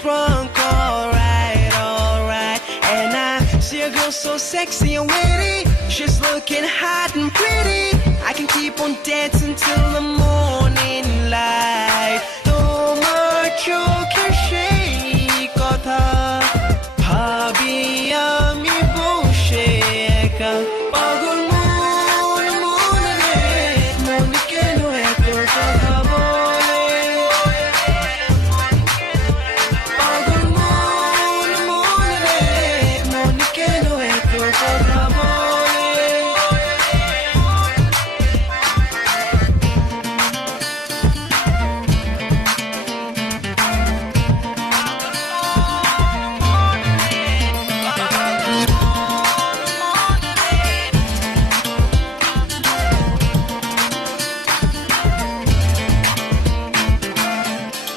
crunk, alright. And I see a girl so sexy and witty, she's looking hot and pretty. I can keep on dancing till the morning light. তোমার চোখের সেই কথা ভাবি আমি বসে একা। পাগল মন মন রে, মন কেন এত কথা বলে? পাগল মন মন রে, মন কেন এত কথা বলে?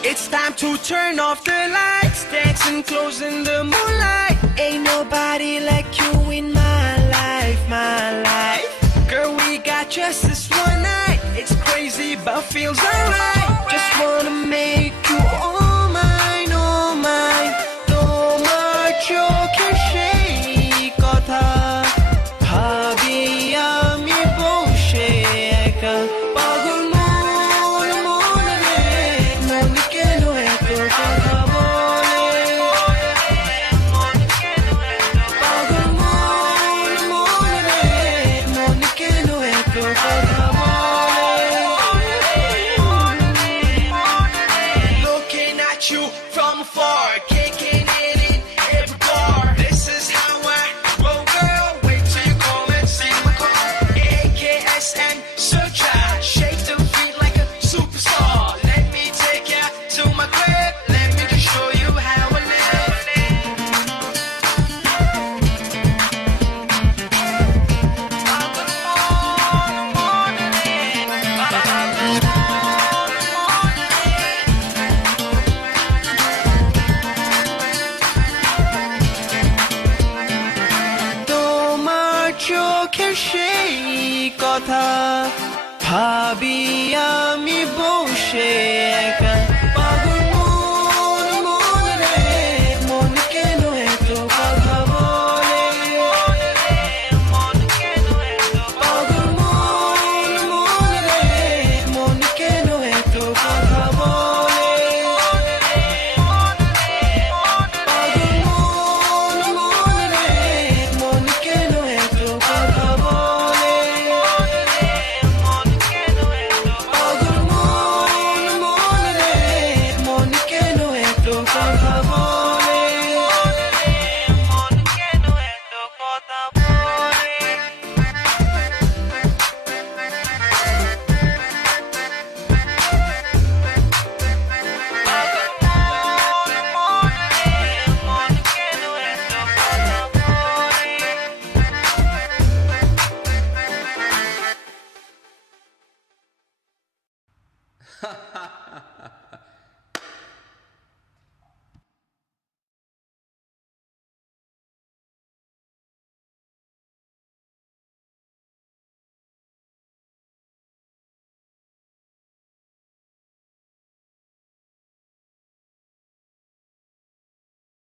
It's time to turn off the lights, dancing close in the moonlight. Ain't nobody like you in my life, my life. Girl, we got just this one night. It's crazy but feels alright. Just wanna make you all mine, all mine. তোমার চোখের সেই কথা ভাবি আমি বসে একা। পাগল মন মন রে, মন কেন এত কথা বলে? পাগল মন মন রে, মন কেন এত কথা বলে? Looking at you from afar, kicking it in every bar. This is how I roll, girl. Wait till you come and see my car. AKS and Searcher, shake the feet like a superstar. Let me take you to my crib. Let me just show you how I live. তোমার চোখের সেই কথা ভাবি